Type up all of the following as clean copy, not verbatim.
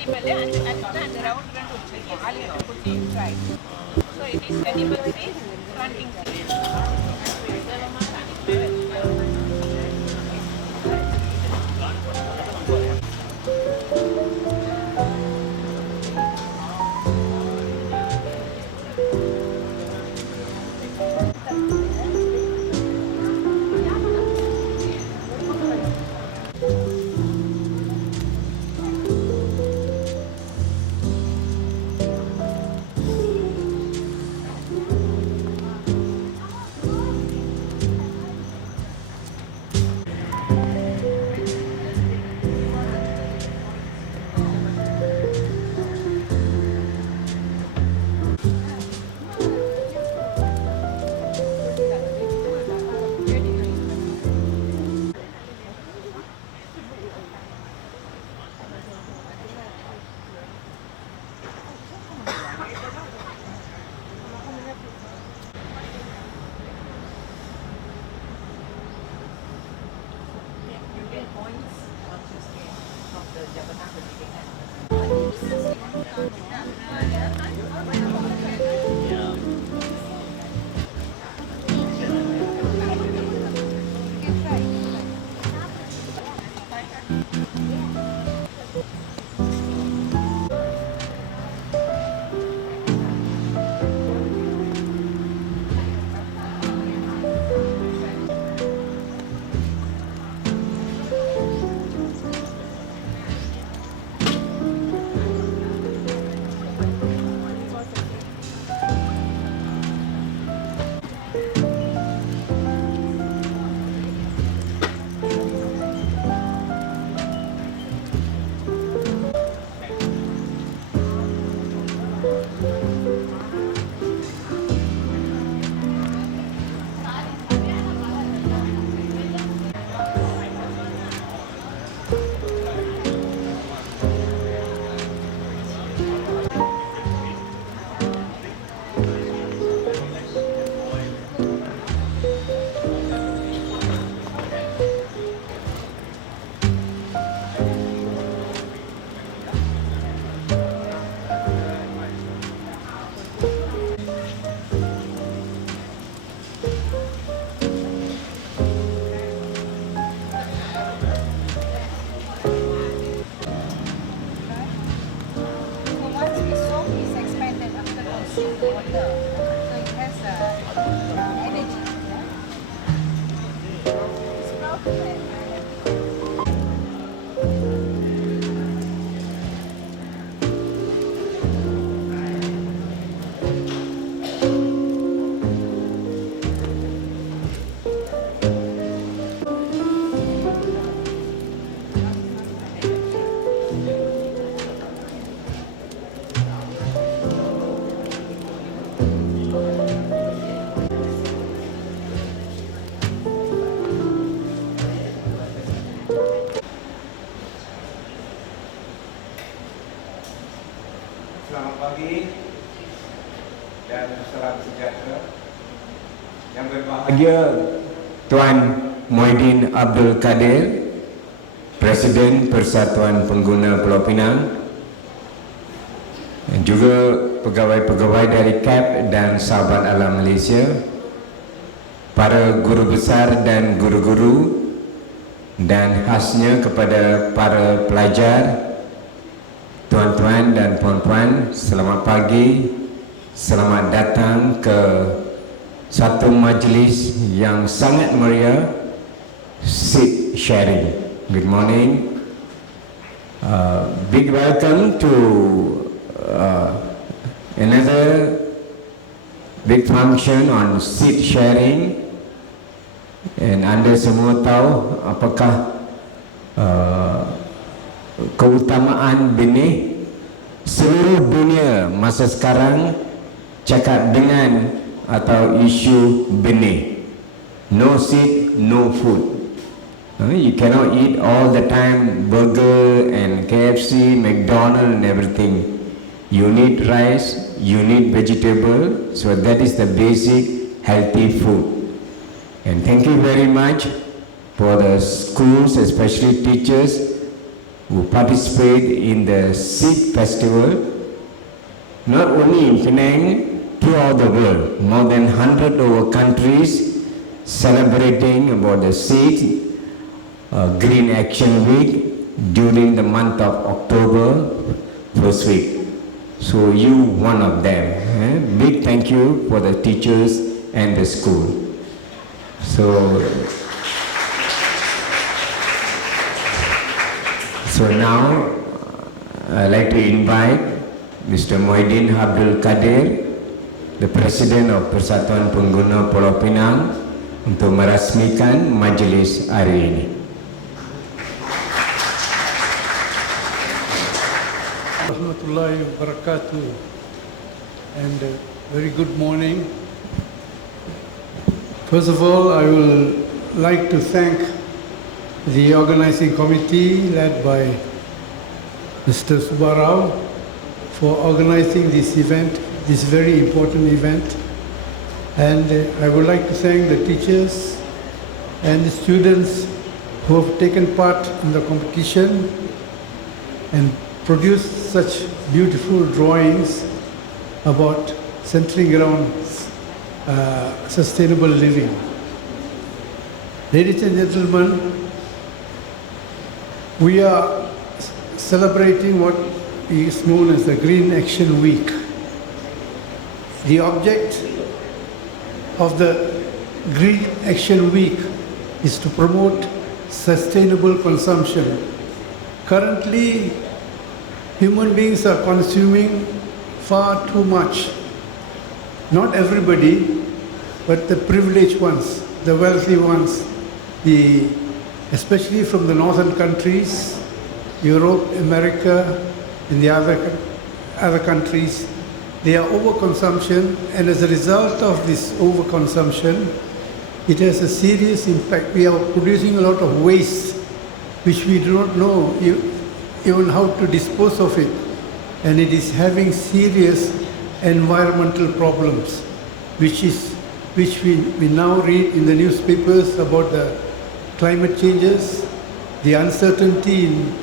animal and around right. So it is animal based planting Selamat pagi dan salam sejahtera. Yang berbahagia Tuan Muhyiddin Abdul Kadir, Presiden Persatuan Pengguna Pulau Pinang, dan juga pegawai-pegawai dari KAP dan Sahabat Alam Malaysia, para guru besar dan guru-guru, dan khasnya kepada para pelajar, tuan-tuan dan puan-puan, selamat pagi, selamat datang ke satu majlis yang sangat meriah, seat sharing. Good morning. Big welcome to another big function on seat sharing. And anda semua tahu apakah keutamaan benih. Seluruh dunia masa sekarang cakap dengan atau isu benih. No seed, no food. You cannot eat all the time burger and KFC, McDonald's and everything. You need rice, you need vegetable, so that is the basic healthy food. And thank you very much for the schools, especially teachers, who participate in the Seed Festival, not only in Penang, throughout the world. More than 100 over countries celebrating about the Seed Green Action Week during the month of October, first week. So you one of them. Big thank you for the teachers and the school. So now I'd like to invite Mr. Muhyiddin Abdul Kadir, the President of Persatuan Pengguna Pulau Pinang, untuk merasmikan majlis hari ini. Rahmatullahi wabarakatuh, and very good morning. First of all, I will like to thank the organizing committee led by Mr. Subarao for organizing this event, this very important event. And I would like to thank the teachers and the students who have taken part in the competition and produced such beautiful drawings about centering around sustainable living. Ladies and gentlemen, we are celebrating what is known as the Green Action Week. The object of the Green Action Week is to promote sustainable consumption. Currently, human beings are consuming far too much. Not everybody, but the privileged ones, the wealthy ones, especially from the northern countries, Europe, America, and the other countries, they are overconsumption, and as a result of this overconsumption, it has a serious impact. We are producing a lot of waste, which we do not know even how to dispose of it, and it is having serious environmental problems, which we now read in the newspapers about the climate changes, the uncertainty in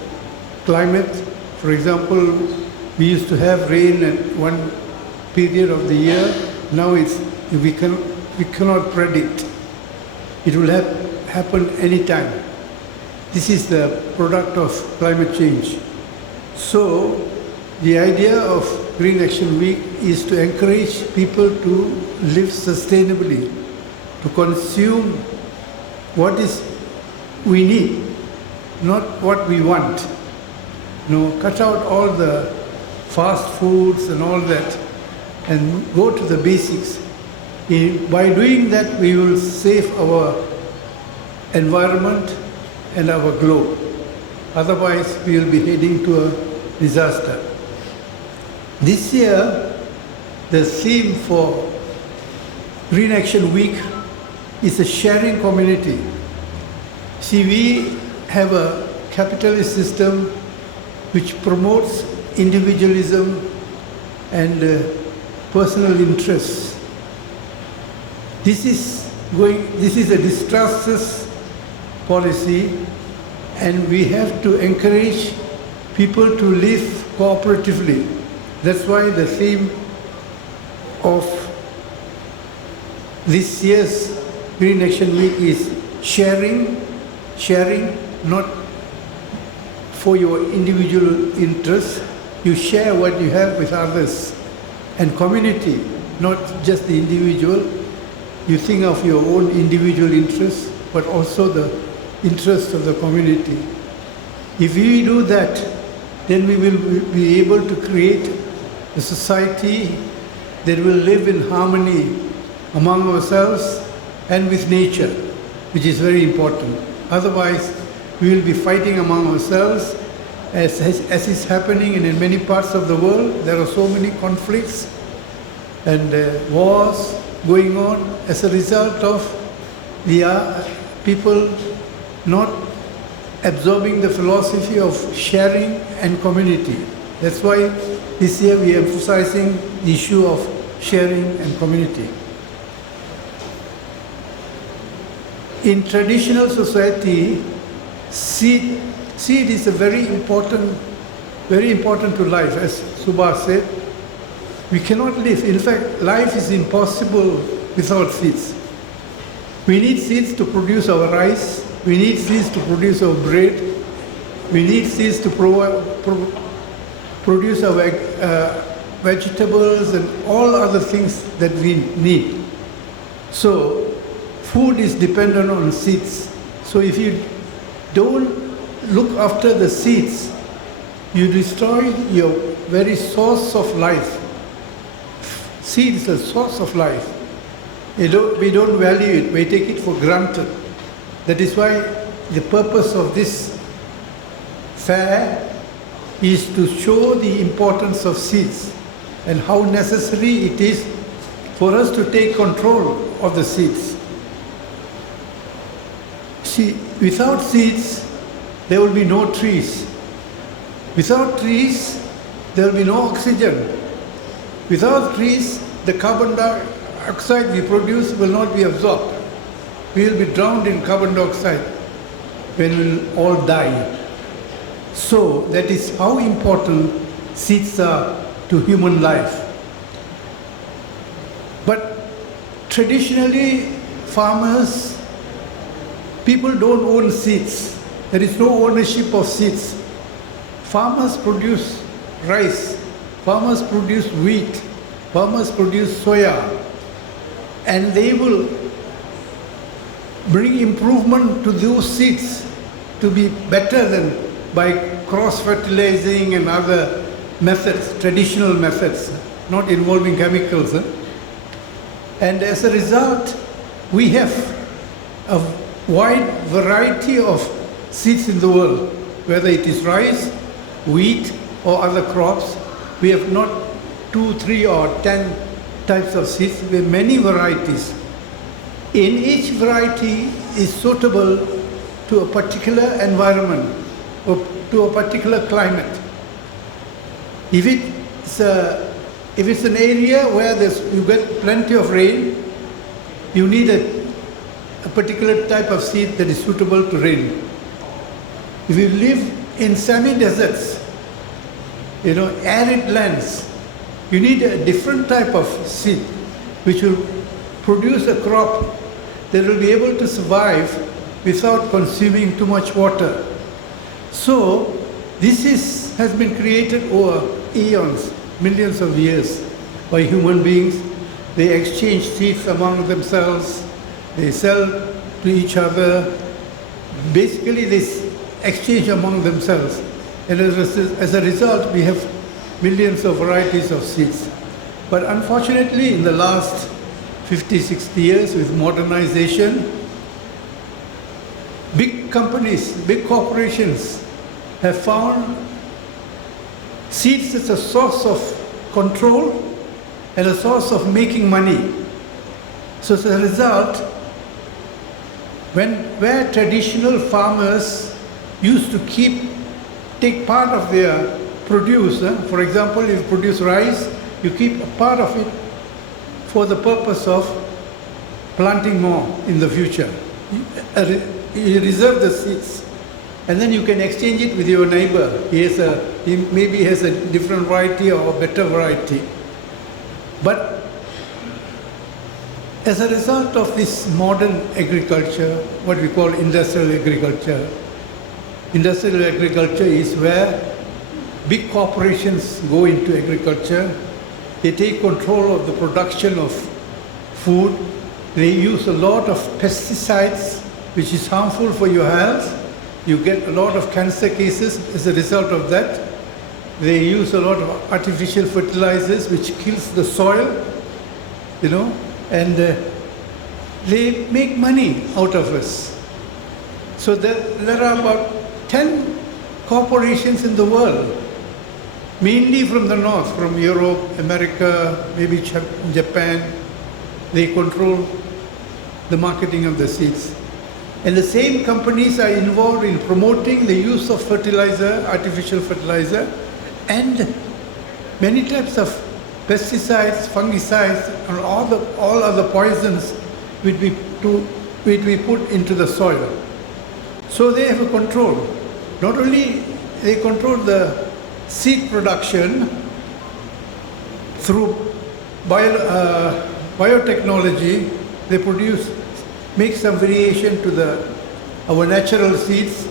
climate. For example, we used to have rain at one period of the year. Now we cannot predict. It will happen anytime. This is the product of climate change. So the idea of Green Action Week is to encourage people to live sustainably, to consume what we need, not what we want. Cut out all the fast foods and all that and go to the basics. By doing that, we will save our environment and our globe. Otherwise, we will be heading to a disaster. This year, the theme for Green Action Week is a sharing community. See, we have a capitalist system which promotes individualism and personal interests. This is a disastrous policy, and we have to encourage people to live cooperatively. That's why the theme of this year's Green Action Week is sharing, not for your individual interests. You share what you have with others. And community, not just the individual. You think of your own individual interests, but also the interests of the community. If we do that, then we will be able to create a society that will live in harmony among ourselves and with nature, which is very important. Otherwise, we will be fighting among ourselves, as is happening in many parts of the world. There are so many conflicts and wars going on as a result of the people not absorbing the philosophy of sharing and community. That's why this year we are emphasizing the issue of sharing and community. In traditional society, seed Seed is a very important to life. As Subhas said, we cannot live. In fact, life is impossible without seeds. We need seeds to produce our rice. We need seeds to produce our bread. We need seeds to produce our vegetables and all other things that we need. So, food is dependent on seeds. So if you don't look after the seeds, you destroy your very source of life. Seed is a source of life. We don't value it, we take it for granted. That is why the purpose of this fair is to show the importance of seeds and how necessary it is for us to take control of the seeds. See, without seeds, there will be no trees. Without trees, there will be no oxygen. Without trees, the carbon dioxide we produce will not be absorbed. We will be drowned in carbon dioxide when we will all die. So that is how important seeds are to human life. But traditionally, farmers, people don't own seeds. There is no ownership of seeds. Farmers produce rice, farmers produce wheat, farmers produce soya, and they will bring improvement to those seeds to be better than by cross-fertilizing and other methods, traditional methods, not involving chemicals. And as a result, we have a wide variety of seeds in the world, whether it is rice, wheat, or other crops. We have not 2, 3, or 10 types of seeds. We have many varieties. In each variety is suitable to a particular environment or to a particular climate. If it's an area where you get plenty of rain, you need a particular type of seed that is suitable to rain. If you live in semi-deserts, arid lands, you need a different type of seed which will produce a crop that will be able to survive without consuming too much water. So this has been created over eons, millions of years, by human beings. They exchange seeds among themselves, they sell to each other. Basically, this exchange among themselves. And as a result, we have millions of varieties of seeds. But unfortunately, in the last 50, 60 years with modernization, big companies, big corporations have found seeds as a source of control and a source of making money. So as a result, where traditional farmers used to take part of their produce, for example, if you produce rice, you keep a part of it for the purpose of planting more in the future. You reserve the seeds, and then you can exchange it with your neighbor. He maybe has a different variety or a better variety. But as a result of this modern agriculture, what we call industrial agriculture is where big corporations go into agriculture. They take control of the production of food. They use a lot of pesticides, which is harmful for your health. You get a lot of cancer cases as a result of that. They use a lot of artificial fertilizers, which kills the soil, and they make money out of us. So there are about 10 corporations in the world, mainly from the north, from Europe, America, maybe Japan. They control the marketing of the seeds. And the same companies are involved in promoting the use of fertilizer, artificial fertilizer, and many types of pesticides, fungicides, and all other poisons which we put into the soil. So they have a control. not only they control the seed production through biotechnology, they make some variation to our natural seeds,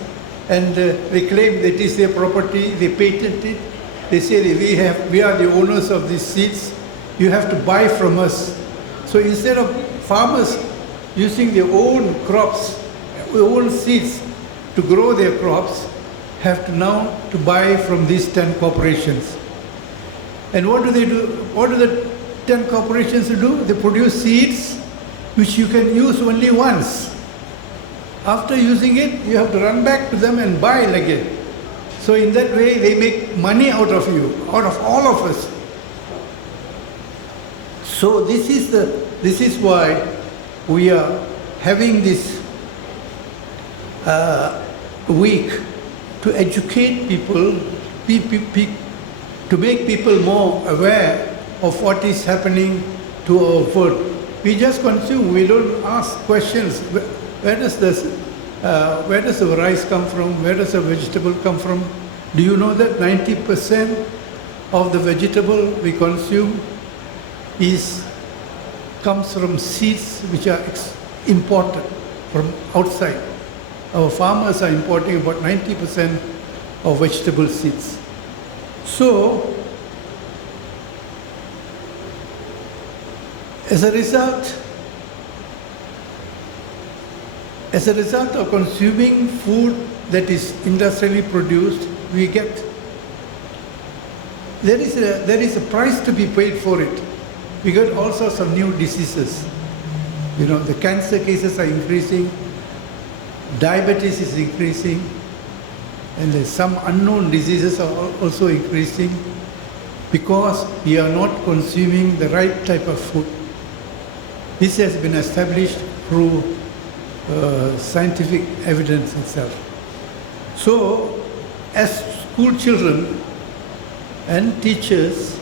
and they claim that it is their property, they patent it, they say that we are the owners of these seeds, you have to buy from us. So instead of farmers using their own crops, their own seeds to grow their crops, have to now to buy from these 10 corporations. And what do they do? What do the 10 corporations do? They produce seeds which you can use only once. After using it, you have to run back to them and buy again. So in that way, they make money out of you, out of all of us. So this is why we are having this week to educate people, to make people more aware of what is happening to our food. We just consume, we don't ask questions. Where does the rice come from? Where does the vegetable come from? Do you know that 90% of the vegetable we consume comes from seeds which are imported from outside? Our farmers are importing about 90% of vegetable seeds. So, as a result of consuming food that is industrially produced, there is a price to be paid for it. We get all sorts of new diseases. You know, the cancer cases are increasing, diabetes is increasing, and there's some unknown diseases are also increasing because we are not consuming the right type of food. This has been established through scientific evidence itself. So, as school children and teachers,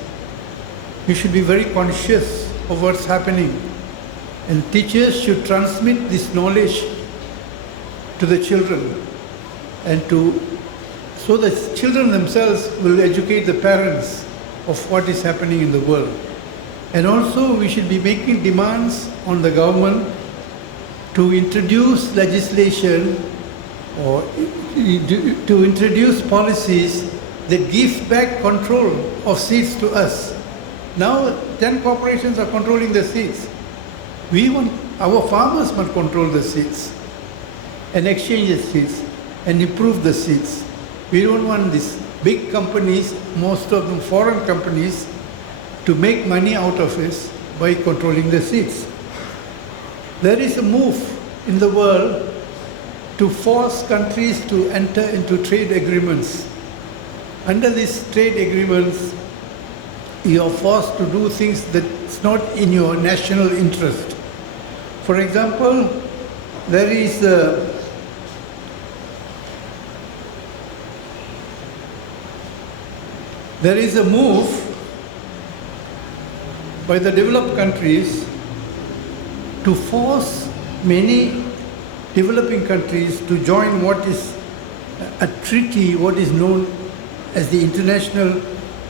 we should be very conscious of what's happening. And teachers should transmit this knowledge to the children, and so the children themselves will educate the parents of what is happening in the world. And also we should be making demands on the government to introduce legislation or to introduce policies that give back control of seeds to us. Now 10 corporations are controlling the seeds. Our farmers must control the seeds and exchange the seeds and improve the seeds. We don't want these big companies, most of them foreign companies, to make money out of it by controlling the seeds. There is a move in the world to force countries to enter into trade agreements. Under these trade agreements, you are forced to do things that's not in your national interest. For example, there is a move by the developed countries to force many developing countries to join what is a treaty, what is known as the International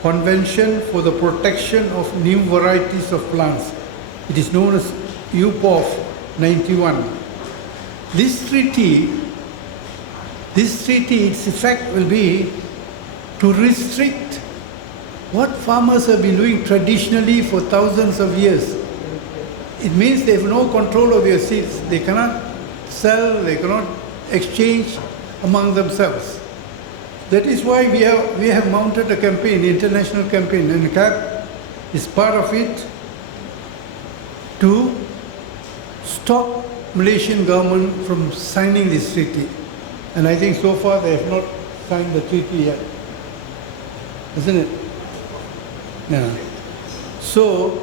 Convention for the Protection of New Varieties of Plants. It is known as UPOV 91. This treaty, its effect will be to restrict what farmers have been doing traditionally for thousands of years. It means they have no control of their seeds. They cannot sell, they cannot exchange among themselves. That is why we have mounted a campaign, international campaign, and CAP is part of it, to stop Malaysian government from signing this treaty. And I think so far they have not signed the treaty yet. Isn't it? Yeah. So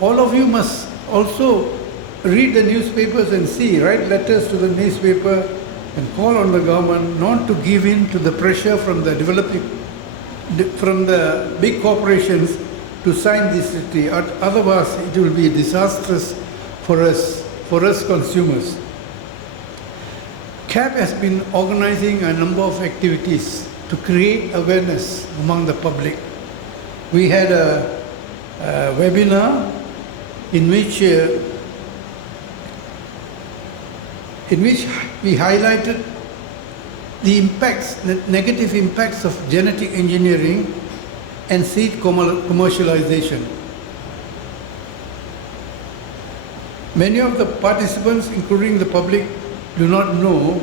all of you must also read the newspapers and see, write letters to the newspaper and call on the government not to give in to the pressure from the big corporations to sign this treaty. Otherwise, it will be disastrous for us consumers. CAP has been organizing a number of activities to create awareness among the public. We had a webinar in which we highlighted the impacts, the negative impacts of genetic engineering and seed commercialization. Many of the participants, including the public, do not know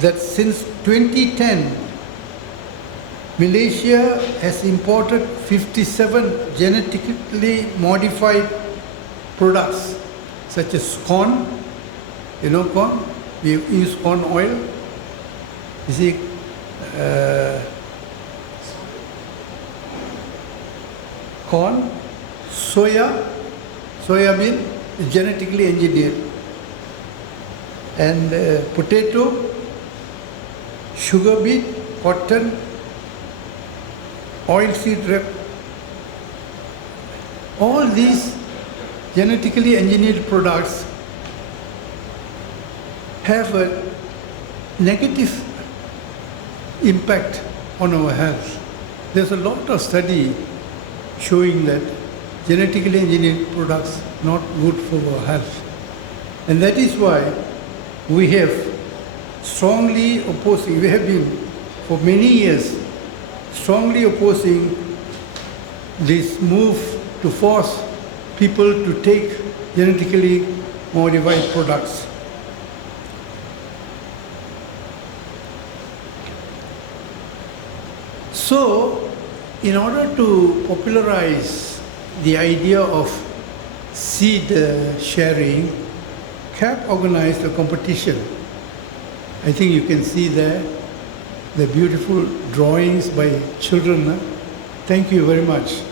that since 2010, Malaysia has imported 57 genetically modified products such as corn. You know corn? We use corn oil. You see, corn, soya bean is genetically engineered, and potato, sugar beet, cotton, oilseed rape. All these genetically engineered products have a negative impact on our health. There's a lot of study showing that genetically engineered products not good for our health. And that is why we have strongly opposing, we have been for many years strongly opposing this move to force people to take genetically modified products. So, in order to popularize the idea of seed sharing, CAP organized a competition. I think you can see there the beautiful drawings by children. Thank you very much.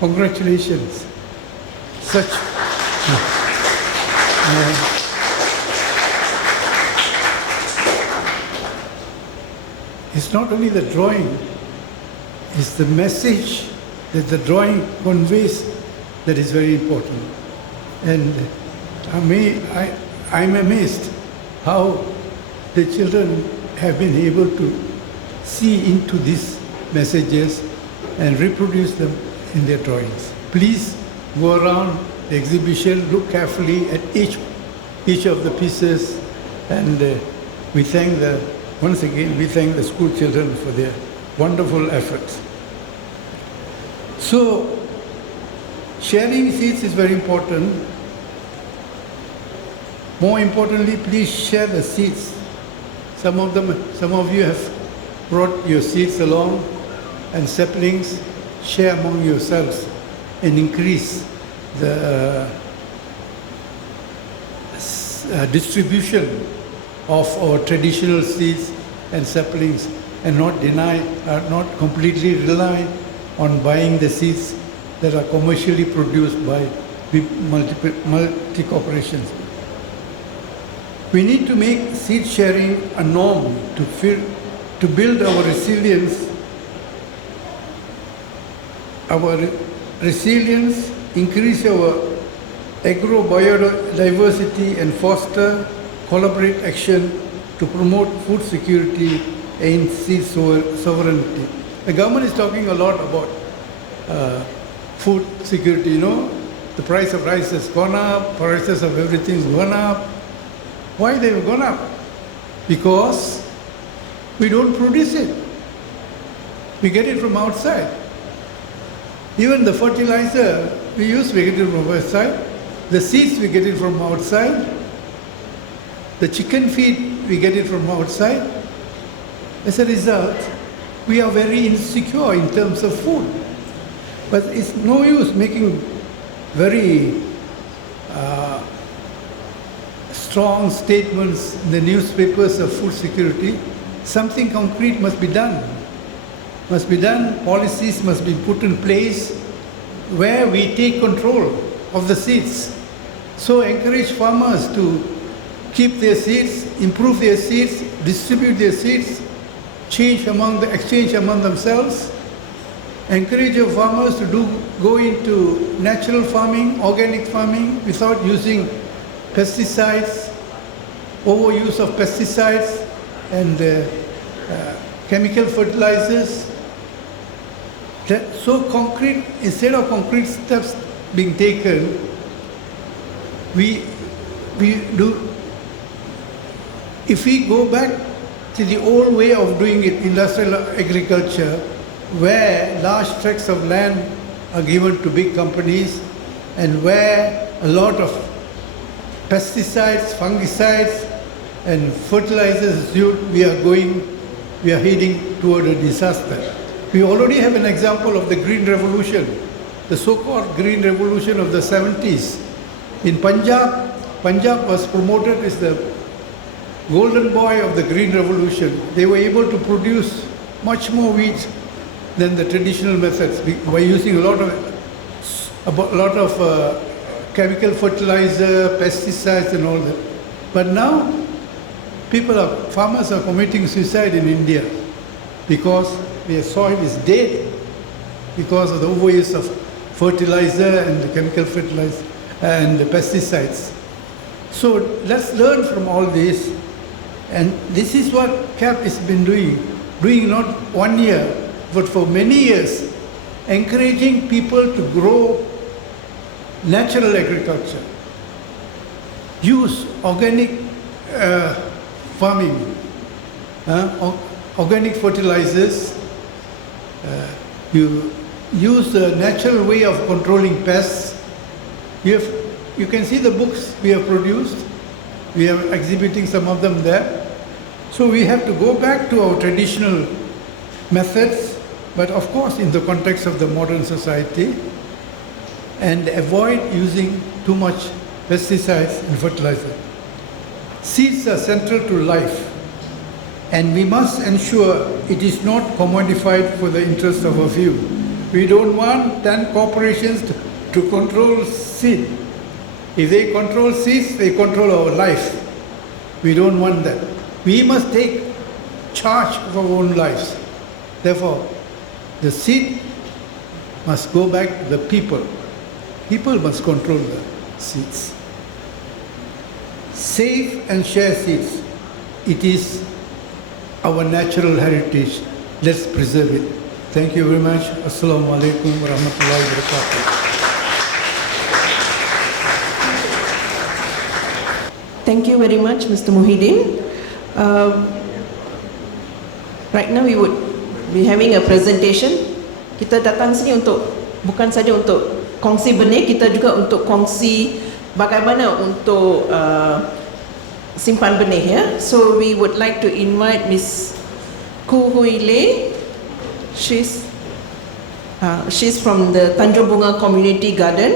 Congratulations. Such. It's not only the drawing, it's the message that the drawing conveys that is very important. And I'm amazed how the children have been able to see into these messages and reproduce them in their drawings. Please go around the exhibition, look carefully at each of the pieces, and once again we thank the school children for their wonderful efforts. So, sharing seeds is very important. More importantly, please share the seeds. Some of you have brought your seeds along and saplings. Share among yourselves and increase the distribution of our traditional seeds and saplings, and not completely rely on buying the seeds that are commercially produced by multi-corporations. We need to make seed sharing a norm to build our resilience. Increase our agrobiodiversity, and foster collaborate action to promote food security and seed sovereignty. The government is talking a lot about food security. You know, the price of rice has gone up, prices of everything has gone up. Why they have gone up? Because we don't produce it. We get it from outside. Even the fertilizer we use, we get it from outside. The seeds, we get it from outside. The chicken feed, we get it from outside. As a result, we are very insecure in terms of food. But it's no use making very strong statements in the newspapers of food security. Something concrete must be done. Policies must be put in place where we take control of the seeds. So encourage farmers to keep their seeds, improve their seeds, distribute their seeds, exchange among themselves. Encourage your farmers to go into natural farming, organic farming, without using pesticides overuse of pesticides and chemical fertilizers. So concrete, instead of concrete steps being taken, we do, if we go back to the old way of doing it, industrial agriculture, where large tracts of land are given to big companies and where a lot of pesticides, fungicides and fertilizers is used, we are heading toward a disaster. We already have an example of the Green Revolution, the so-called Green Revolution of the 70s. In Punjab was promoted as the golden boy of the Green Revolution. They were able to produce much more wheat than the traditional methods by using a lot of chemical fertilizer, pesticides and all that. But now farmers are committing suicide in India because their soil is dead because of the overuse of fertilizer and the chemical fertilizer and the pesticides. So let's learn from all this, and this is what CAP has been doing not 1 year, but for many years, encouraging people to grow natural agriculture, use organic farming, organic fertilizers, you use the natural way of controlling pests. You can see the books we have produced. We are exhibiting some of them there. So we have to go back to our traditional methods, but of course in the context of the modern society, and avoid using too much pesticides and fertilizer. Seeds are central to life, and we must ensure it is not commodified for the interest of a few. We don't want 10 corporations to control seed. If they control seeds, they control our life. We don't want that. We must take charge of our own lives. Therefore, the seed must go back to the people. People must control the seeds. Save and share seeds. It is our natural heritage. Let's preserve it. Thank you very much. Assalamu alaikum wa rahmatullahi wa barakatuh. Thank you very much, Mr. Muhyiddin. Right now we would be having a presentation. Kita datang sini bukan saja untuk kongsi benih, kita juga untuk kongsi bagaimana untuk simpan benih, ya. So we would like to invite Miss Ku Hui Lei. She's from the Tanjung Bunga Community Garden,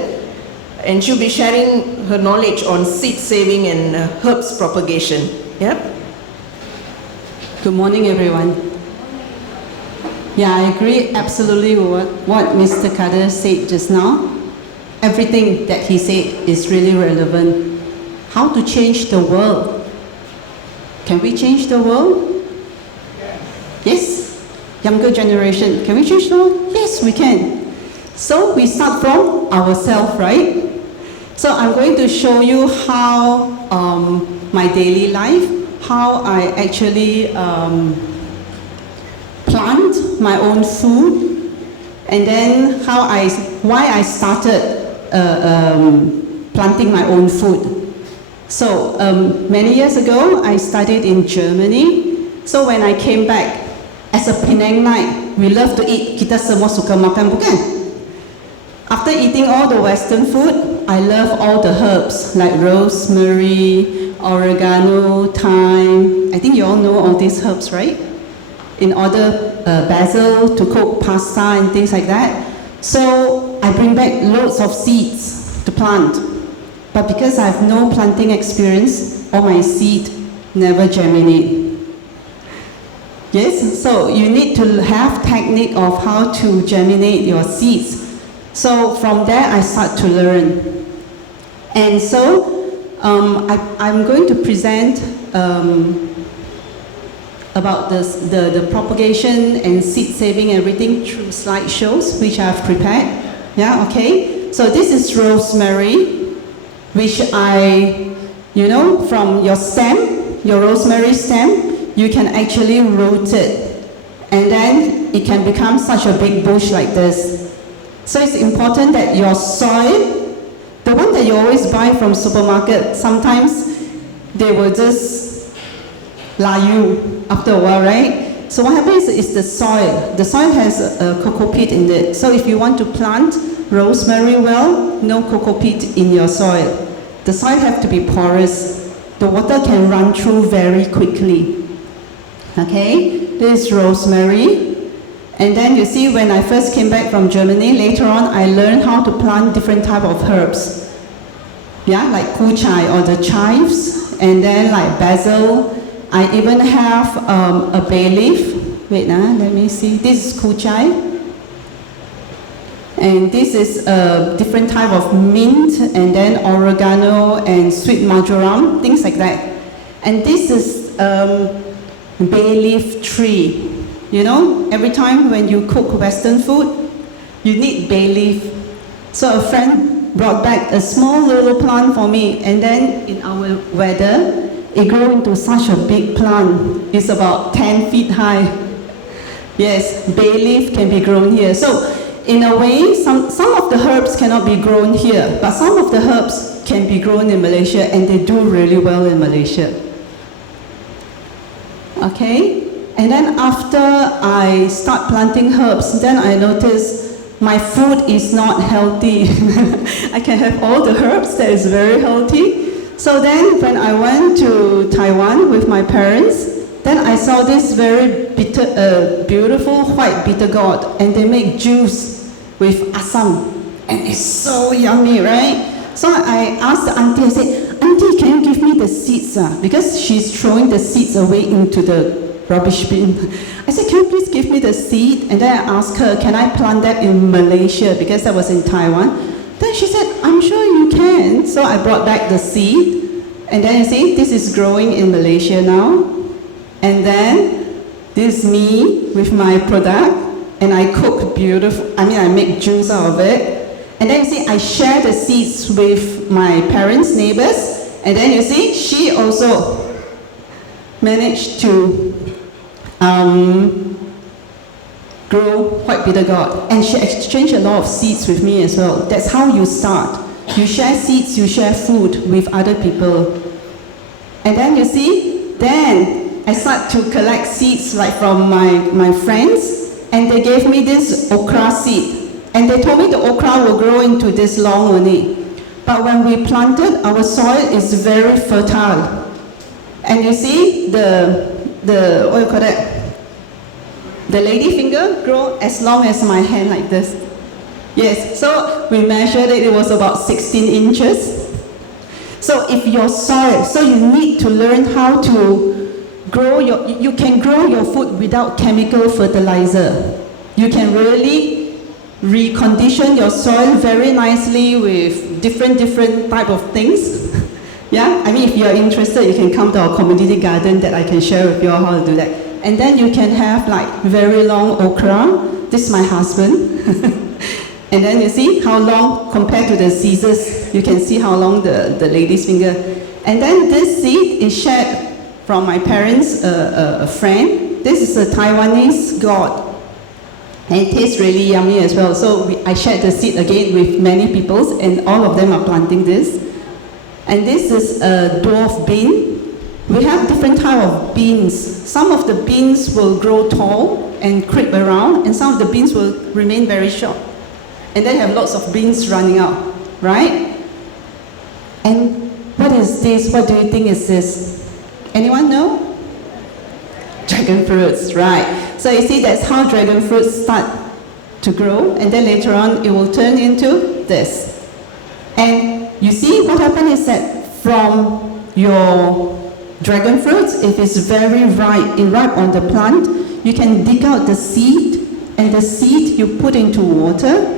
and she'll be sharing her knowledge on seed saving and herbs propagation. Yeah. Good morning, everyone. Yeah, I agree absolutely with what Mr. Kader said just now. Everything that he said is really relevant. How to change the world? Can we change the world? Yes? Younger generation, can we change the world? Yes, we can. So we start from ourselves, right? So I'm going to show you how my daily life, how I actually plant my own food, and then why I started planting my own food. So many years ago, I studied in Germany. So when I came back, as a Penang night, we love to eat. Kita semua suka makan, bukan? After eating all the Western food, I love all the herbs like rosemary, oregano, thyme. I think you all know all these herbs, right? In order basil to cook pasta and things like that. So I bring back loads of seeds to plant. But because I have no planting experience, all my seed never germinate. Yes, so you need to have technique of how to germinate your seeds. So from there I start to learn. And so I'm going to present about the propagation and seed saving, everything through slideshows which I've prepared. Yeah, okay. So this is rosemary, which from your stem, your rosemary stem, you can actually root it. And then it can become such a big bush like this. So it's important that your soil, the one that you always buy from supermarket, sometimes they will just lie you after a while, right? So what happens is the soil. The soil has a cocoa peat in it. So if you want to plant rosemary well, no cocoa peat in your soil. The soil have to be porous. The water can run through very quickly. Okay, this is rosemary. And then you see when I first came back from Germany, later on I learned how to plant different type of herbs. Yeah, like kuchai or the chives, and then like basil. I even have a bay leaf. Wait, let me see. This is kuchai. And this is a different type of mint, and then oregano and sweet marjoram, things like that. And this is bay leaf tree. You know, every time when you cook Western food, you need bay leaf. So a friend brought back a small little plant for me, and then in our weather, it grew into such a big plant. It's about 10 feet high. Yes, bay leaf can be grown here. So in a way, some of the herbs cannot be grown here, but some of the herbs can be grown in Malaysia, and they do really well in Malaysia. Okay? And then after I start planting herbs, then I notice my food is not healthy. I can have all the herbs that is very healthy. So then when I went to Taiwan with my parents, then I saw this very bitter, beautiful white bitter gourd, and they make juice with asam, and it's so yummy, right? So I asked the auntie, I said, "Auntie, can you give me the seeds?" Because she's throwing the seeds away into the rubbish bin. I said, "Can you please give me the seed?" And then I asked her, "Can I plant that in Malaysia?" Because I was in Taiwan. Then she said, "I'm sure you can." So I brought back the seed. And then you see, this is growing in Malaysia now. And then this is me with my product. And I cook beautiful, I make juice out of it. And then you see, I share the seeds with my parents, neighbors. And then you see, she also managed to grow white bitter gourd, and she exchanged a lot of seeds with me as well. That's how you start. You share seeds, you share food with other people. And then you see, then I start to collect seeds like from my friends, and they gave me this okra seed. And they told me the okra will grow into this long only. But when we planted, our soil is very fertile. And you see, the what you call that? The lady finger grow as long as my hand like this. Yes, so we measured it, it was about 16 inches. So if your soil, so you need to learn how to grow you can grow your food without chemical fertilizer. You can really recondition your soil very nicely with different type of things. Yeah, if you're interested, you can come to our community garden that I can share with you all how to do that. And then you can have like very long okra. This is my husband. And then you see how long compared to the scissors, you can see how long the lady's finger. And then this seed is shared from my parents, a friend. This is a Taiwanese gourd. And it tastes really yummy as well. So I shared the seed again with many people, and all of them are planting this. And this is a dwarf bean. We have different type of beans. Some of the beans will grow tall and creep around, and some of the beans will remain very short. And then have lots of beans running out, right? And what is this? What do you think is this? Anyone know? Dragon fruits, right. So you see, that's how dragon fruits start to grow, and then later on it will turn into this. And you see, what happens is that from your dragon fruits, if it's very ripe on the plant, you can dig out the seed, and the seed you put into water,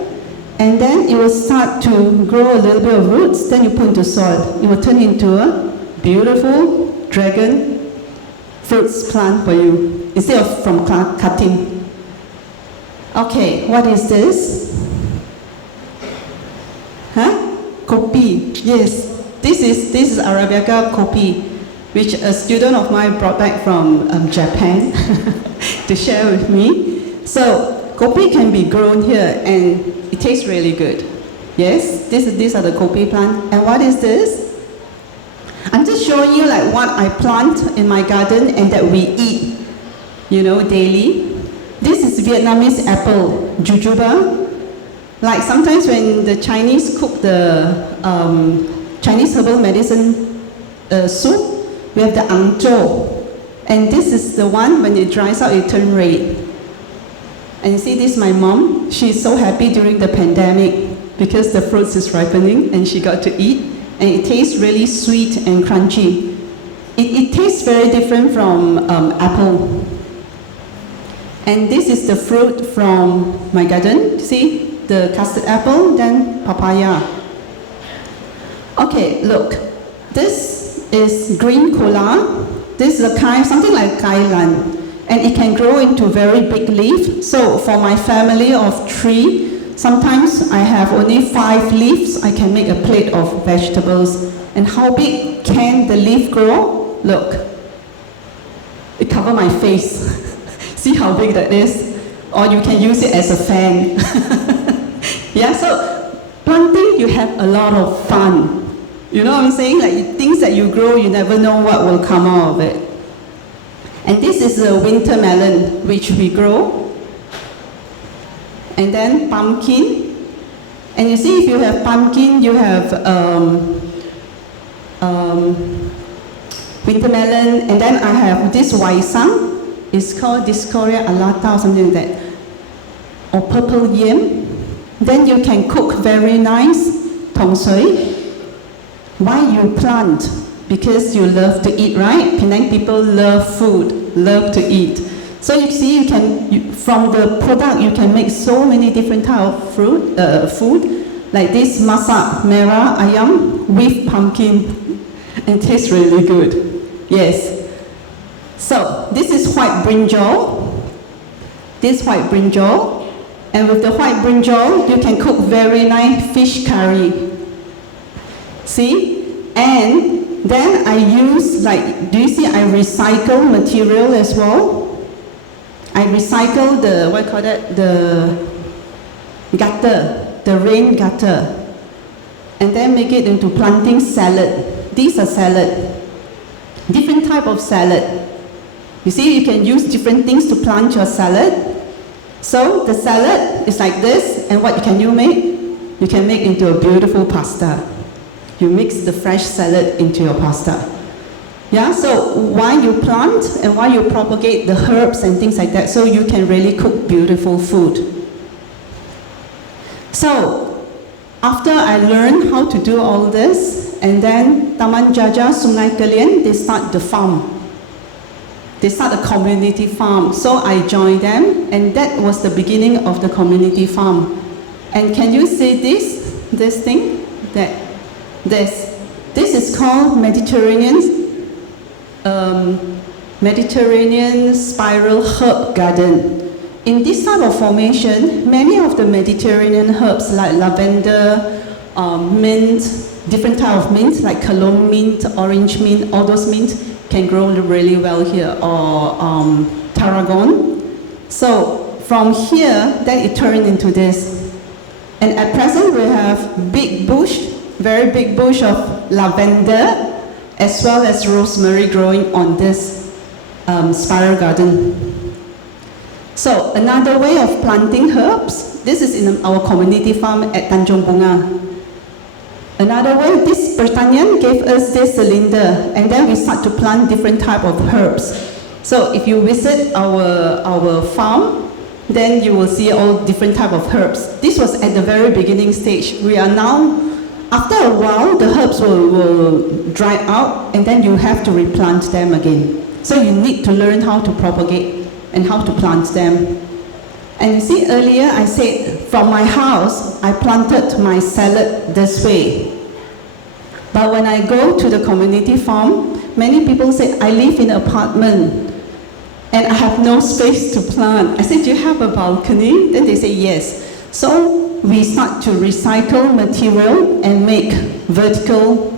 and then it will start to grow a little bit of roots, then you put into soil. It will turn into a beautiful dragon fruits plant for you, instead of from cutting. Okay, what is this? Kopi, yes. This is Arabica kopi. which a student of mine brought back from Japan to share with me. So kopi can be grown here and it tastes really good. Yes, these are the kopi plant. And what is this? I'm just showing you like what I plant in my garden and that we eat, daily. This is Vietnamese apple, jujuba. Like sometimes when the Chinese cook the Chinese herbal medicine soup, we have the ang zhou. And this is the one, when it dries out, it turns red. And you see, this is my mom. She's so happy during the pandemic because the fruits is ripening and she got to eat. And it tastes really sweet and crunchy. It tastes very different from apple. And this is the fruit from my garden. See, the custard apple, then papaya. Okay, look. This is green kola. This is a kind, something like kailan. And it can grow into very big leaf. So for my family of 3, sometimes I have only 5 leaves. I can make a plate of vegetables. And how big can the leaf grow? Look. It covers my face. See how big that is? Or you can use it as a fan. Yeah, so planting, you have a lot of fun. You know what I'm saying? Like things that you grow, you never know what will come out of it. And this is a winter melon, which we grow. And then pumpkin. And you see, if you have pumpkin, you have winter melon. And then I have this Warisan. It's called Discoria alata or something like that. Or purple yam. Then you can cook very nice tong sui. Why you plant? Because you love to eat, right? Penang people love food, love to eat. So you see, from the product, you can make so many different types of food. Like this masak merah ayam with pumpkin. And it tastes really good. Yes. So this is white brinjal. This white brinjal. And with the white brinjal, you can cook very nice fish curry. See? And then I use, like, do you see I recycle material as well? I recycle the, what do you call that? The gutter, the rain gutter. And then make it into planting salad. These are salad. Different type of salad. You see, you can use different things to plant your salad. So the salad is like this, and what can you make? You can make into a beautiful pasta. You mix the fresh salad into your pasta. Yeah, so why you plant and why you propagate the herbs and things like that, so you can really cook beautiful food. So after I learned how to do all this, and then Taman Jaja Sungai Kelian, they start the farm. They start a community farm. So I joined them, and that was the beginning of the community farm. And can you see this thing? This is called Mediterranean spiral herb garden. In this type of formation, many of the Mediterranean herbs like lavender, mint, different type of mint like cologne mint, orange mint, all those mint can grow really well here, or tarragon. So from here, then it turned into this. And at present, we have big bush, very big bush of lavender, as well as rosemary growing on this spiral garden. So another way of planting herbs, this is in our community farm at Tanjung Bunga. Another way, this Pertanian gave us this cylinder, and then we start to plant different type of herbs. So if you visit our farm, then you will see all different type of herbs. This was at the very beginning stage. We are now, after a while, the herbs will dry out, and then you have to replant them again. So you need to learn how to propagate and how to plant them. And you see, earlier I said, from my house, I planted my salad this way. But when I go to the community farm, many people say, I live in an apartment and I have no space to plant. I said, do you have a balcony? Then they say, yes. So we start to recycle material and make vertical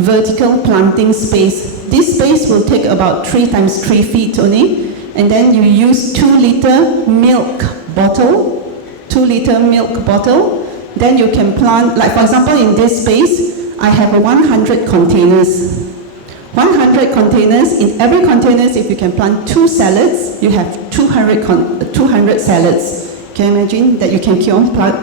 vertical planting space. This space will take about 3 times 3 feet only, and then you use 2-liter milk bottle, 2-liter milk bottle. Then you can plant, like for example in this space, I have 100 containers. 100 containers, in every containers if you can plant 2 salads, you have 200 salads. Can you imagine that you can keep on plant?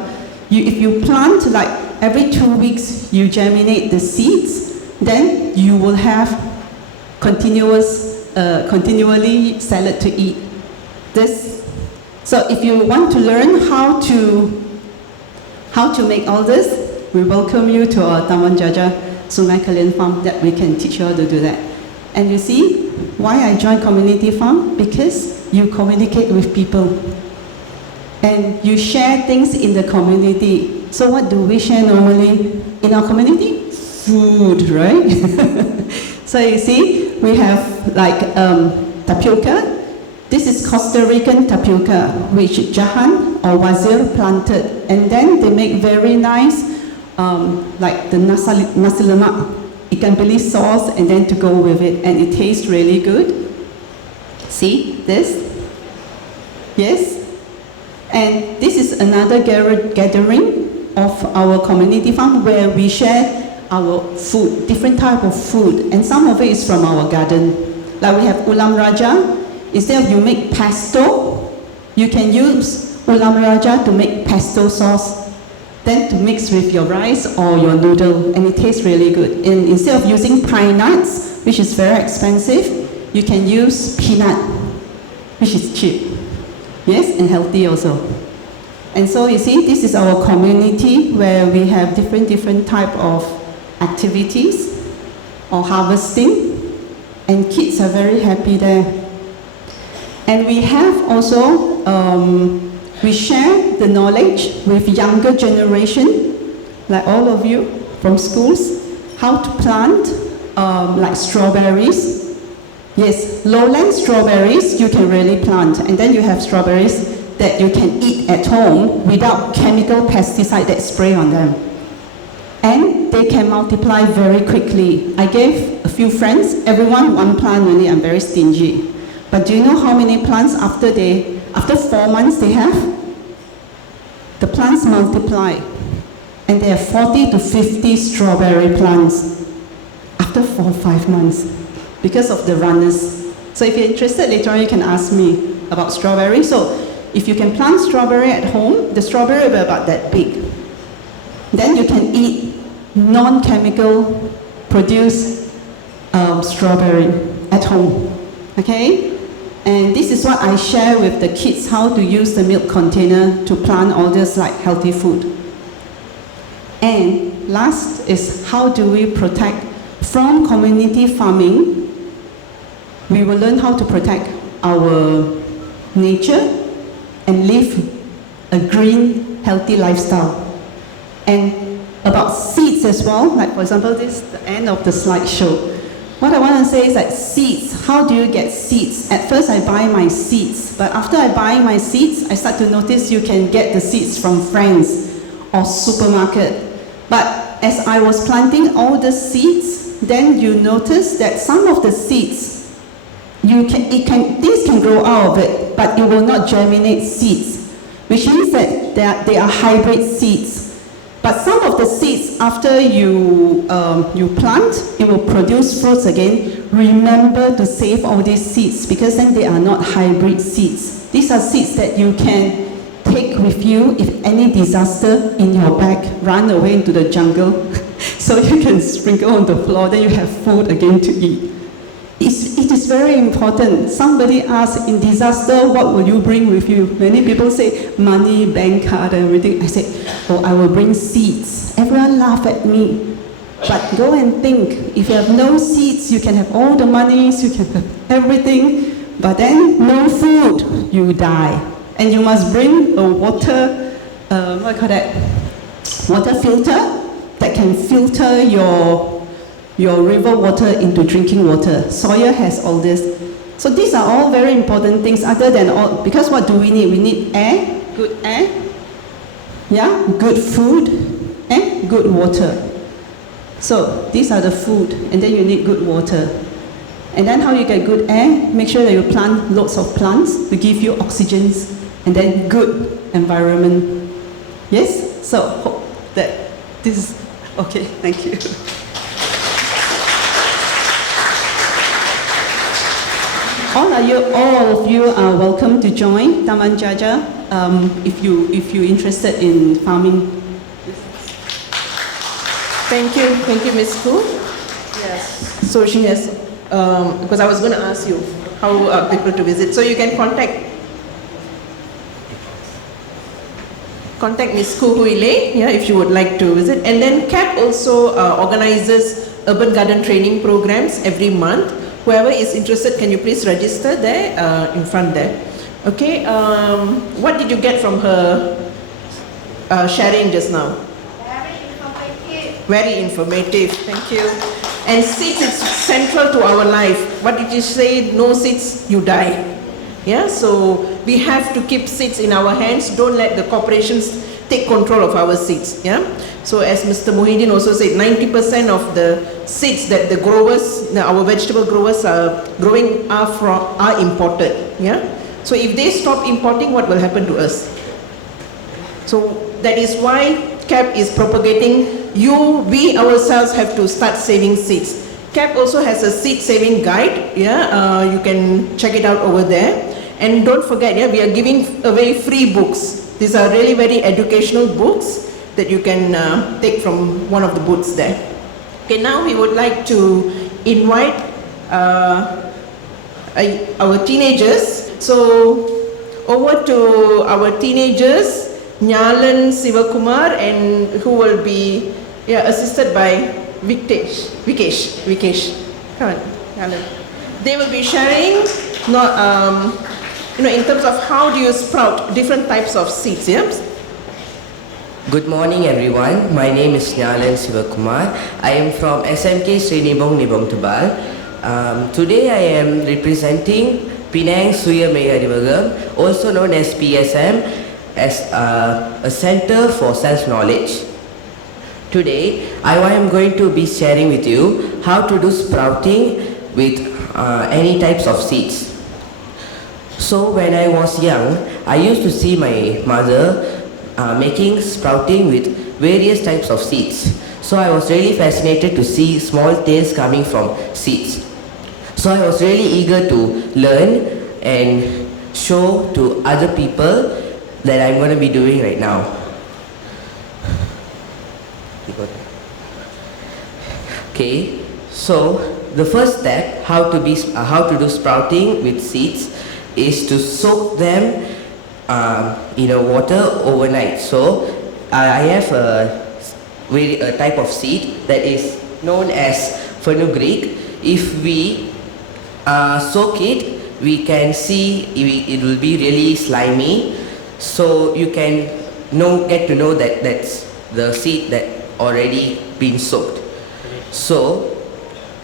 If you plant like every 2 weeks, you germinate the seeds, then you will have continually salad to eat. So if you want to learn how to make all this, we welcome you to our Taman Jaja Sungai Kalian farm that we can teach you how to do that. And you see why I joined community farm? Because you communicate with people and you share things in the community. So what do we share normally in our community? Food, right? So you see, we have like tapioca. This is Costa Rican tapioca, which Jahan or Wazir planted. And then they make very nice, like the nasi lemak, ikan bilis sauce, and then to go with it. And it tastes really good. See this? Yes? And this is another gathering of our community farm where we share our food, different type of food. And some of it is from our garden. Like we have ulam raja. Instead of you make pesto, you can use ulam raja to make pesto sauce, then to mix with your rice or your noodle, and it tastes really good. And instead of using pine nuts, which is very expensive, you can use peanut, which is cheap. Yes, and healthy also. And so you see, this is our community where we have different type of activities or harvesting, and kids are very happy there. And we have also, we share the knowledge with younger generation, like all of you from schools, how to plant like strawberries. Yes, lowland strawberries you can really plant, and then you have strawberries that you can eat at home without chemical pesticide that spray on them. And they can multiply very quickly. I gave a few friends, everyone 1 plant only. I'm very stingy. But do you know how many plants after 4 months they have? The plants multiply, and there are 40 to 50 strawberry plants after 4 or 5 months because of the runners. So if you're interested, later on you can ask me about strawberry. So if you can plant strawberry at home, the strawberry will be about that big. Then you can eat non-chemical produced strawberry at home. Okay? And this is what I share with the kids, how to use the milk container to plant all this like healthy food. And last is how do we protect from community farming. We will learn how to protect our nature and live a green, healthy lifestyle. And about seeds as well, like for example, this is the end of the slideshow. What I want to say is that seeds, how do you get seeds? At first I buy my seeds, but after I buy my seeds, I start to notice you can get the seeds from friends or supermarket. But as I was planting all the seeds, then you notice that some of the seeds, things can grow out of it, but it will not germinate seeds, which means that they are hybrid seeds. But some of the seeds, after you plant, it will produce fruits again. Remember to save all these seeds, because then they are not hybrid seeds. These are seeds that you can take with you if any disaster in your bag, run away into the jungle, so you can sprinkle on the floor, then you have food again to eat. It is very important. Somebody asked, in disaster, what will you bring with you? Many people say, money, bank card, and everything. I said, oh, I will bring seeds. Everyone laughed at me. But go and think, if you have no seeds, you can have all the monies, you can have everything, but then no food, you die. And you must bring a water, water filter that can filter your river water into drinking water. Soya has all this. So these are all very important things other than all, because what do we need? We need air, yeah, good food, and good water. So these are the food, and then you need good water. And then how you get good air? Make sure that you plant lots of plants to give you oxygens, and then good environment. Yes? So hope that this is okay. Thank you. All of you are welcome to join Taman Jaja if you're interested in farming. Thank you, Ms. Koo. Yes. So she has, because I was going to ask you how people to visit. So you can contact Ms. Koo Huile, yeah, if you would like to visit. And then CAP also organizes urban garden training programs every month. Whoever is interested, can you please register there in front there? Okay. What did you get from her sharing just now? Very informative, thank you. And seeds is central to our life. What did you say? No seeds, you die. Yeah, so we have to keep seeds in our hands. Don't let the corporations take control of our seeds. Yeah. So as Mr. Mohideen also said, 90% of the seeds that the growers, our vegetable growers are growing are imported. Yeah. So if they stop importing, what will happen to us? So that is why CAP is propagating. We ourselves have to start saving seeds. CAP also has a seed saving guide. Yeah, you can check it out over there. And don't forget, yeah, we are giving away free books. These are really very educational books that you can take from one of the booths there. Okay, now we would like to invite our teenagers. So over to our teenagers, Nyalan Sivakumar, and who will be assisted by Vikesh. Come on, Nyalan. They will be sharing, in terms of how do you sprout different types of seeds. Yeah? Good morning everyone, my name is Nyalan Sivakumar. I am from SMK Srinibong Nibong Tebal. Today I am representing Penang Suya Megarivagam, also known as PSM, as a center for self-knowledge. Today I am going to be sharing with you how to do sprouting with any types of seeds. So when I was young, I used to see my mother making sprouting with various types of seeds. So I was really fascinated to see small tails coming from seeds. So I was really eager to learn and show to other people that I'm going to be doing right now. Okay, so the first step how to do sprouting with seeds is to soak them in water overnight. So I have a type of seed that is known as fenugreek. If we soak it, we can see it will be really slimy. So you can get to know that that's the seed that already been soaked. So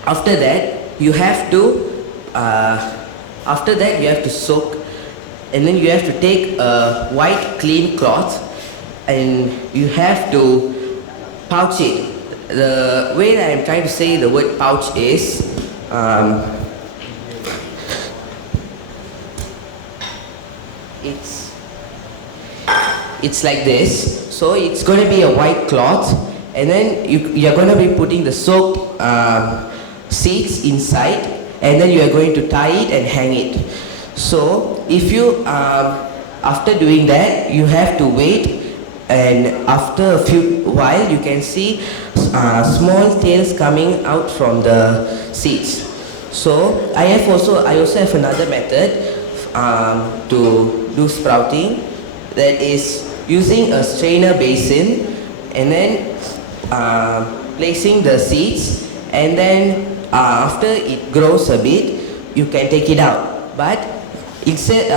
after that you have to soak, and then you have to take a white clean cloth and you have to pouch it. The way that I'm trying to say the word pouch is it's like this. So it's going to be a white cloth, and then you're going to be putting the soaked seeds inside, and then you are going to tie it and hang it. So if you after doing that, you have to wait, and after a few while you can see small tails coming out from the seeds. So I also have another method to do sprouting, that is using a strainer basin and then placing the seeds, and then after it grows a bit you can take it out. But instead,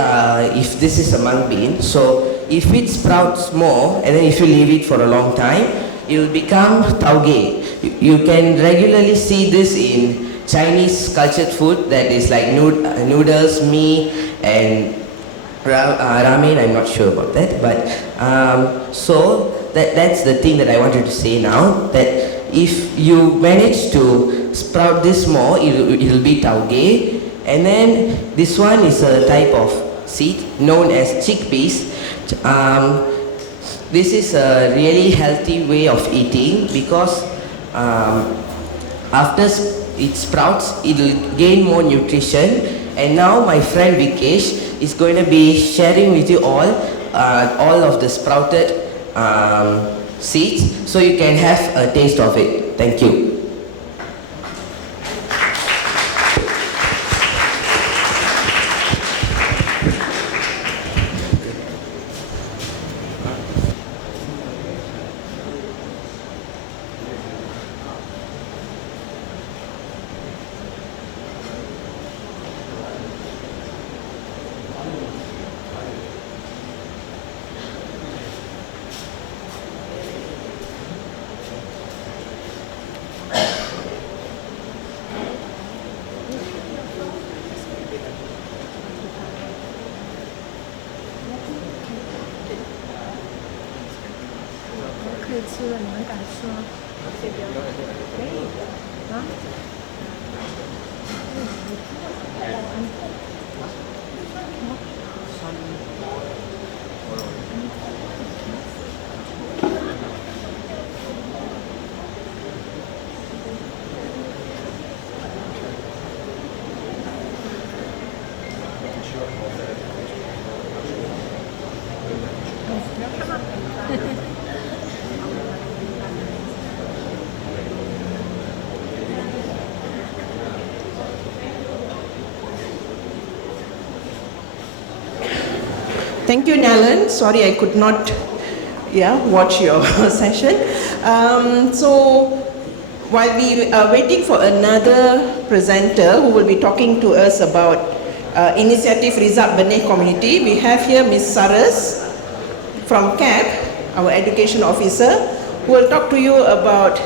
if this is a mung bean, so if it sprouts more and then if you leave it for a long time, it will become tauge. You can regularly see this in Chinese cultured food, that is like noodles, mee and ramen. I'm not sure about that, but so that's the thing that I wanted to say now, that if you manage to sprout this more, it'll be tauge. And then this one is a type of seed known as chickpeas. This is a really healthy way of eating because after it sprouts, it'll gain more nutrition. And now my friend Vikesh is going to be sharing with you all of the sprouted seeds, so you can have a taste of it. Thank you. Thank you, Nalan. Sorry I could not watch your session. So while we are waiting for another presenter who will be talking to us about Initiative Result Benih Community, we have here Ms. Saras from CAP, our education officer, who will talk to you about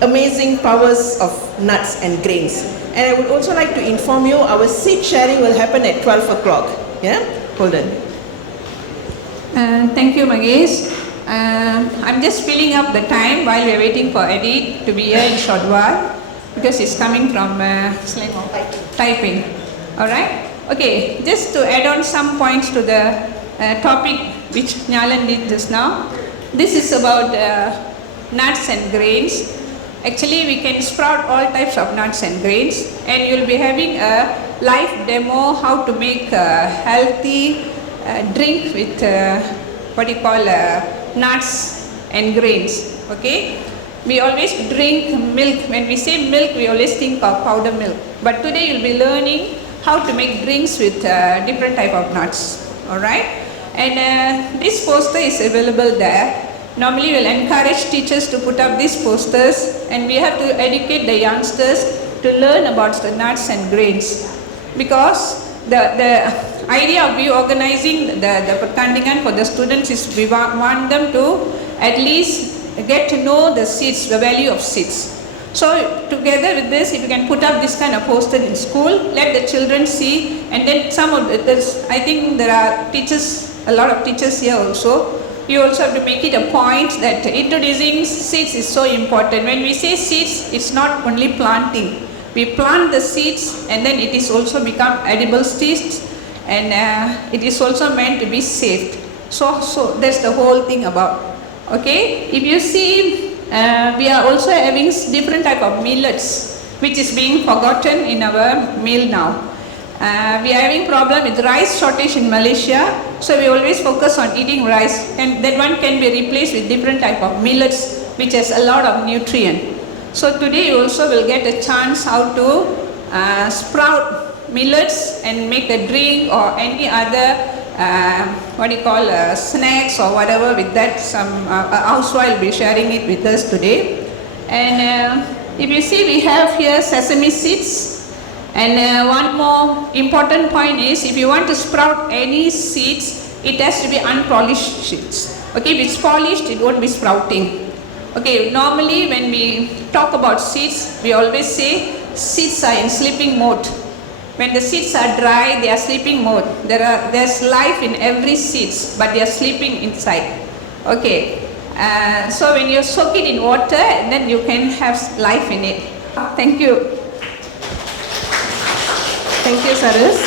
amazing powers of nuts and grains. And I would also like to inform you our seat sharing will happen at 12 o'clock. Yeah? Hold on. Thank you, Magesh. I'm just filling up the time while we're waiting for Eddie to be here in short while because he's coming from typing. Alright? Okay, just to add on some points to the topic which Nyalan did just now. This is about nuts and grains. Actually, we can sprout all types of nuts and grains, and you'll be having a live demo how to make a healthy drink with nuts and grains. Okay, we always drink milk. When we say milk, we always think of powder milk, but today you'll be learning how to make drinks with different type of nuts. All right, and this poster is available there. Normally we'll encourage teachers to put up these posters, and we have to educate the youngsters to learn about the nuts and grains, because the idea of we organizing the pertandingan for the students is we want them to at least get to know the seeds, the value of seeds. So together with this, if you can put up this kind of poster in school, let the children see, and then some of I think there are teachers, a lot of teachers here also. You also have to make it a point that introducing seeds is so important. When we say seeds, it's not only planting. We plant the seeds and then it is also become edible seeds, and it is also meant to be saved. So that's the whole thing about. Okay, if you see, we are also having different type of millets, which is being forgotten in our meal now. We are having problem with rice shortage in Malaysia, so we always focus on eating rice, and that one can be replaced with different type of millets, which has a lot of nutrient. So today you also will get a chance how to sprout millets and make a drink or any other snacks or whatever with that. Some housewife will be sharing it with us today. And if you see, we have here sesame seeds. And one more important point is, if you want to sprout any seeds, it has to be unpolished seeds. Okay, if it's polished, it won't be sprouting. Okay, normally when we talk about seeds, we always say seeds are in sleeping mode. When the seeds are dry, they are sleeping mode. There's life in every seeds, but they are sleeping inside. Okay, So when you soak it in water, then you can have life in it. Thank you. Thank you, Sarus.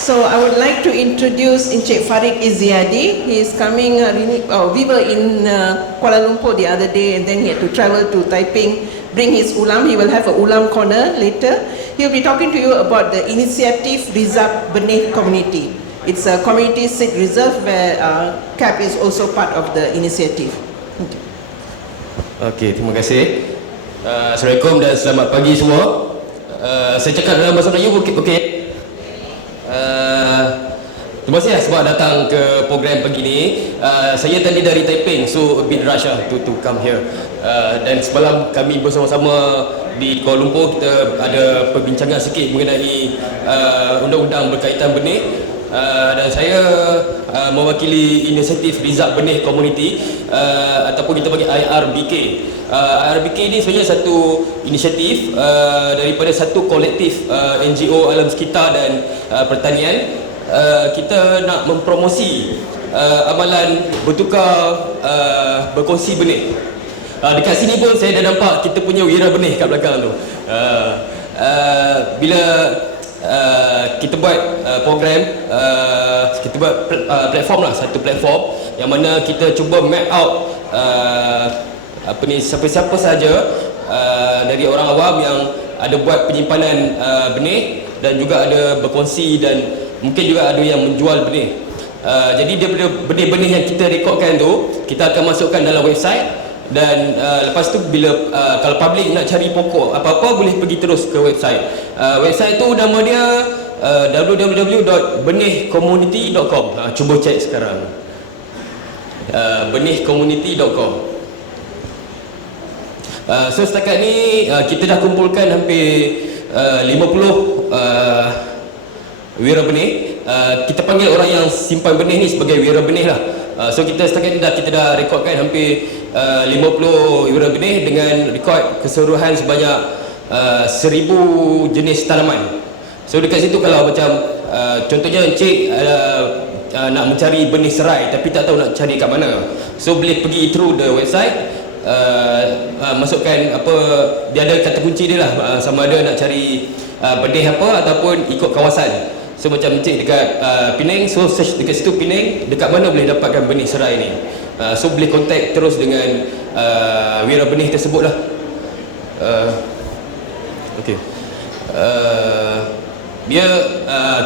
So I would like to introduce Encik Farid Iziadi. He is coming, we were in Kuala Lumpur the other day, and then he had to travel to Taiping, bring his ulam. He will have a ulam corner later. He will be talking to you about the initiative Reserve Benih Community. It's a community seat reserve where CAP is also part of the initiative. Thank you. Okey, terima kasih. Assalamualaikum dan selamat pagi semua. Saya cakap dalam bahasa Melayu, okey? Terima kasih sebab datang ke program pagi ni. Saya tadi dari Taiping, so a bit rush to come here. Dan semalam kami bersama-sama di Kuala Lumpur, kita ada perbincangan sikit mengenai undang-undang berkaitan benih. Dan saya mewakili inisiatif Rizab Benih Community ataupun kita panggil IRBK. IRBK ni sebenarnya satu inisiatif daripada satu kolektif NGO alam sekitar dan pertanian. Kita nak mempromosi amalan bertukar berkongsi benih. Dekat sini pun saya dah nampak kita punya wira benih kat belakang tu. Bila kita buat program, kita buat platform lah, satu platform yang mana kita cuba map out siapa-siapa saja dari orang awam yang ada buat penyimpanan benih dan juga ada berkongsi dan mungkin juga ada yang menjual benih. Jadi daripada benih-benih yang kita rekodkan tu, kita akan masukkan dalam website. Dan lepas tu bila kalau public nak cari pokok apa-apa, boleh pergi terus ke website. Website tu nama dia www.benihcommunity.com. Cuba cek sekarang. Benihcommunity.com. So setakat ni kita dah kumpulkan hampir 50 wira benih. Kita panggil orang yang simpan benih ni sebagai wira benih lah. So kita setakat ni kita dah rekodkan hampir 50 wira benih dengan rekod keseluruhan sebanyak 1000 jenis tanaman. So dekat situ kalau macam contohnya encik nak mencari benih serai tapi tak tahu nak cari kat mana, so boleh pergi through the website, masukkan apa, dia ada kata kunci dia lah, sama ada nak cari benih apa ataupun ikut kawasan. So macam encik dekat Penang, so search dekat situ Penang, dekat mana boleh dapatkan benih serai ni. So boleh contact terus dengan wira benih tersebut lah. Okay. Dia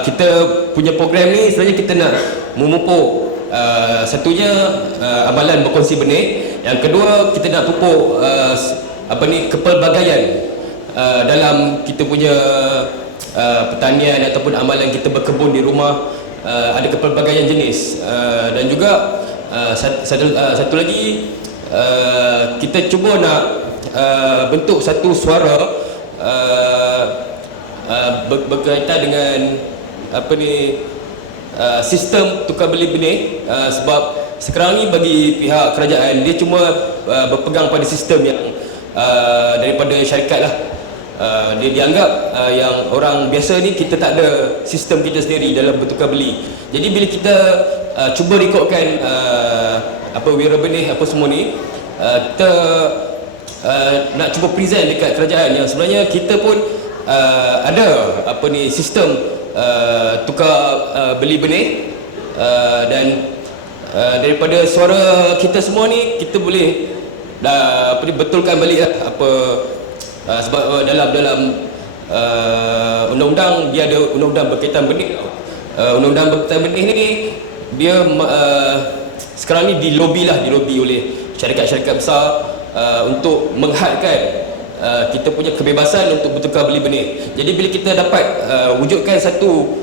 kita punya program ni sebenarnya kita nak memupuk satunya amalan berkongsi benih, yang kedua kita nak pupuk kepelbagaian dalam kita punya pertanian ataupun amalan kita berkebun di rumah. Ada kepelbagaian jenis, dan juga satu lagi kita cuba nak bentuk satu suara berkaitan dengan sistem tukar beli benih, sebab sekarang ni bagi pihak kerajaan dia cuma berpegang pada sistem yang daripada syarikat lah. Dia dianggap yang orang biasa ni kita tak ada sistem kita sendiri dalam bertukar beli. Jadi bila kita cuba rekodkan wira benih apa semua ni, kita nak cuba present dekat kerajaan yang sebenarnya kita pun ada sistem tukar beli benih, dan daripada suara kita semua ni kita boleh betulkan balik sebab dalam undang-undang dia ada undang-undang berkaitan benih. Undang-undang berkaitan benih ni dia sekarang ni dilobi oleh syarikat-syarikat besar untuk menghadkan kita punya kebebasan untuk bertukar beli benih. Jadi bila kita dapat wujudkan satu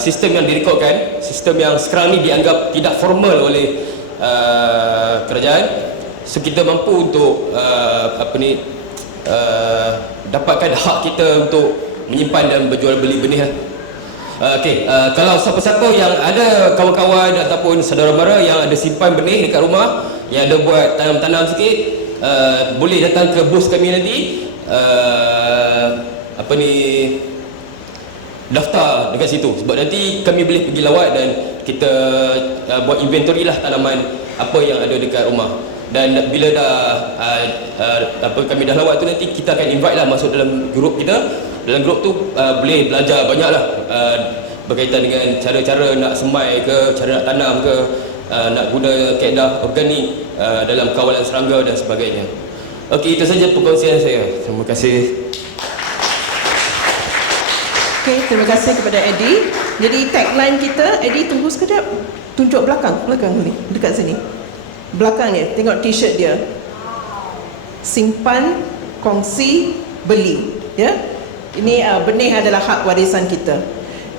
sistem yang direkodkan, sistem yang sekarang ni dianggap tidak formal oleh kerajaan, so kita mampu untuk dapatkan hak kita untuk menyimpan dan berjual beli benih lah. Kalau siapa-siapa yang ada kawan-kawan ataupun saudara mara yang ada simpan benih dekat rumah, yang ada buat tanam-tanam sikit, boleh datang ke booth kami nanti, daftar dekat situ, sebab nanti kami boleh pergi lawat dan kita buat inventory lah tanaman apa yang ada dekat rumah. Dan bila dah kami dah lawat tu, nanti kita akan invite lah masuk dalam grup kita. Dalam grup tu boleh belajar banyak lah berkaitan dengan cara-cara nak semai ke, cara nak tanam ke, nak guna kaedah organik dalam kawalan serangga dan sebagainya. Okey, itu saja perkongsian saya. Terima kasih. Okey, terima kasih kepada Eddie. Jadi tagline kita, Eddie tunggu sekejap. Tunjuk belakang ni, dekat sini. Belakang ni, tengok t-shirt dia. Simpan, kongsi, beli. Ya. Ini benih adalah hak warisan kita.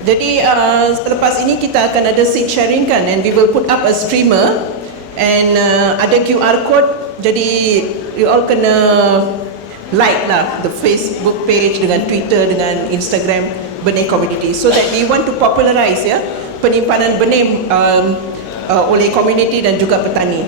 Jadi selepas ini kita akan ada seed sharing kan, and we will put up a streamer and ada QR code. Jadi you all kena like lah the Facebook page dengan Twitter dengan Instagram Benih Community, so that we want to popularize ya penyimpanan benih oleh community dan juga petani.